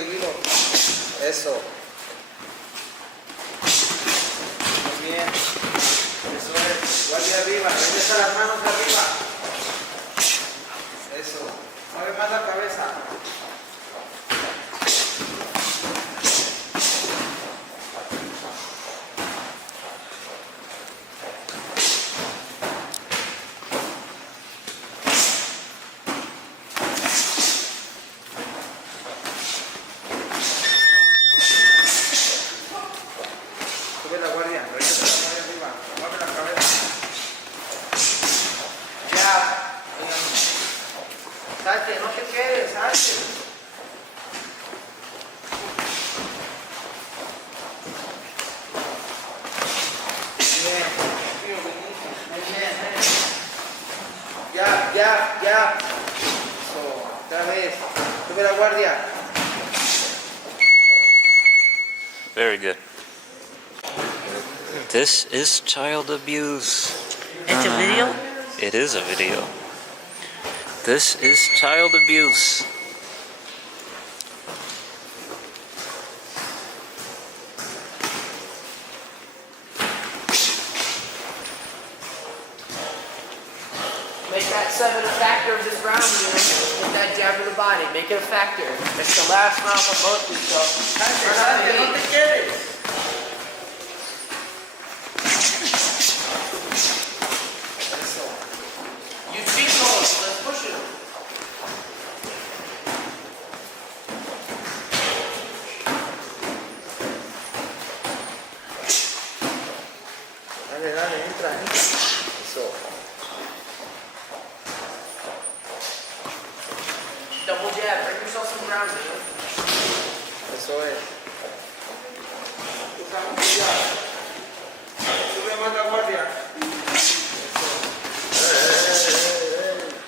seguilo. Eso. Muy bien. Eso es. Guardia arriba. Regresa las manos arriba. Eso. Mueve más la cabeza. Sube la guardia. Regresa la guardia arriba. Mueve la cabeza. Ya. Salte, no te quedes, salte. Bien, muy bien. Ya. Eso, otra vez. Sube la guardia. Very good. This is child abuse. It's a video? It is a video. This is child abuse. Make that 7 a factor of this round here. With that jab to the body. Make it a factor. It's the last round for both of you, so. Salte, no te quedes. Eso. You speak close. Let's push it. Dale, entra. Eso. Double jab. Bring yourself some ground, dude. Eso es. Cuidado. Sube más la guardia.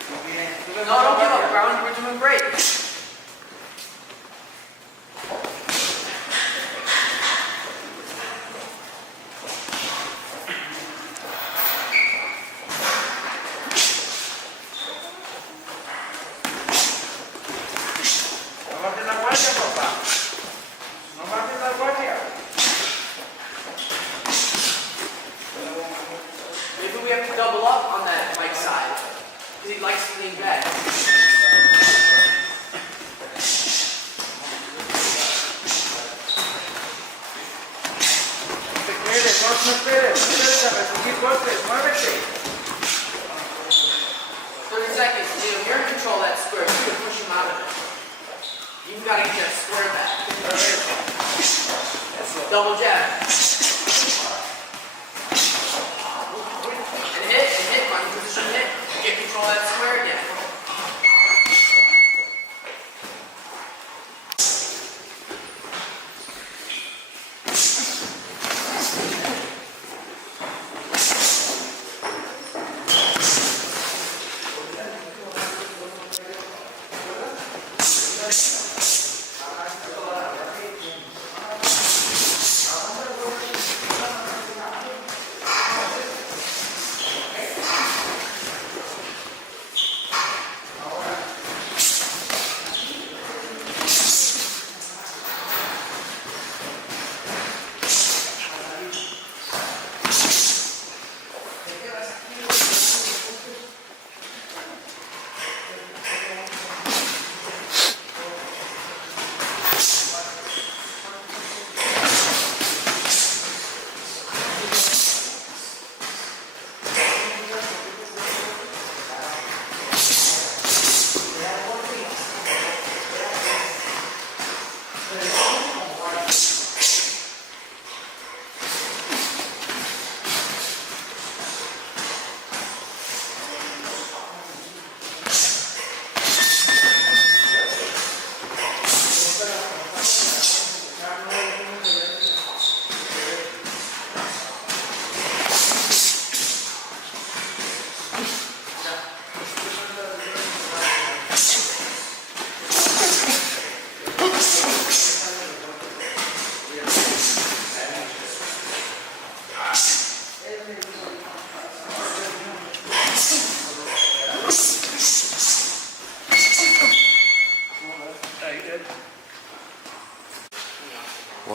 Muy bien. Sube No, más la don't give up, guardia. ground. We're doing great. No bajes la guardia, papá. No bajes la guardia. Maybe we have to double up on that right side. Because he likes to lean back. No te quedes, no esperes. No esperes a recibir golpes. Muévete. 30 seconds. Dude, you're in control of that square. You can push him out of it. You've got to get that square back. Double jab. And hit. Find your position, hit. Get control of that square again.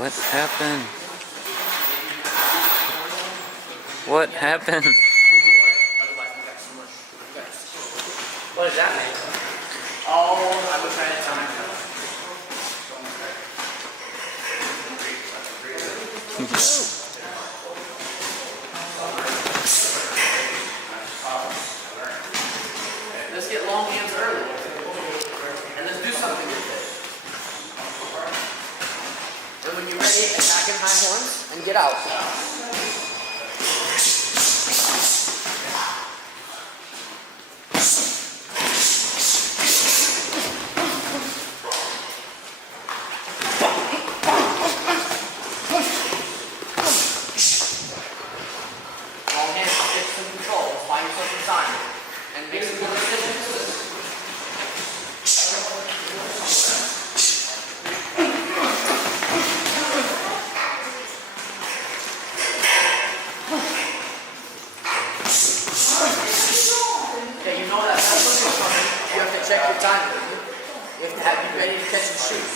What happened? What happened? What does that mean? Oh, I was trying to time. Let's get long hands early. And let's do something with it. And when you're ready, attack in high horns and get out. Long hands, get some control. Find yourself some time. And make some good decisions. Okay, you know that that's what's coming. You have to check your time. You have to be ready to catch and shoot.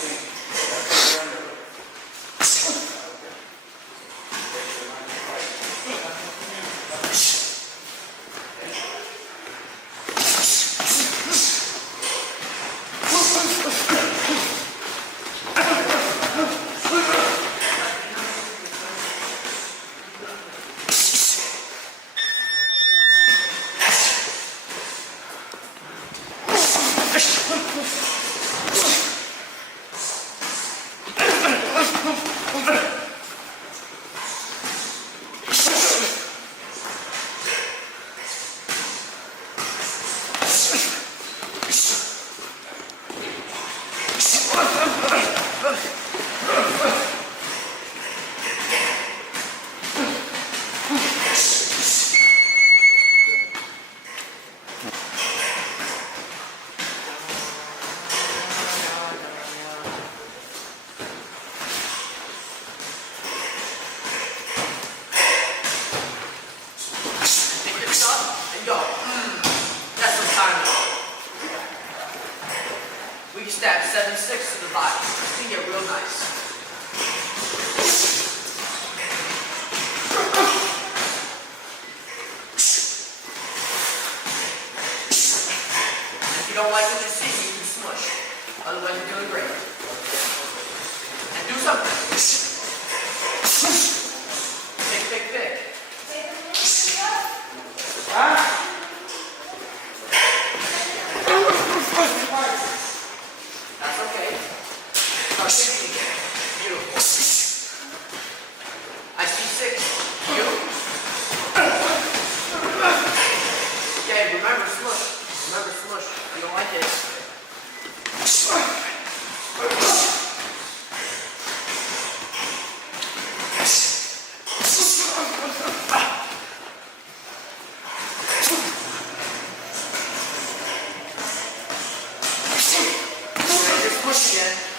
Pick this up and go. That's some time. We can stab 7-6 to the body. This can get real nice. And if you don't like what you see, you can smush. Otherwise, you're doing great. And do something. Pick. That's okay. Start 60 again. Beautiful. I see 6. You? Okay, remember smush. Remember smush. You don't like it. Just push again.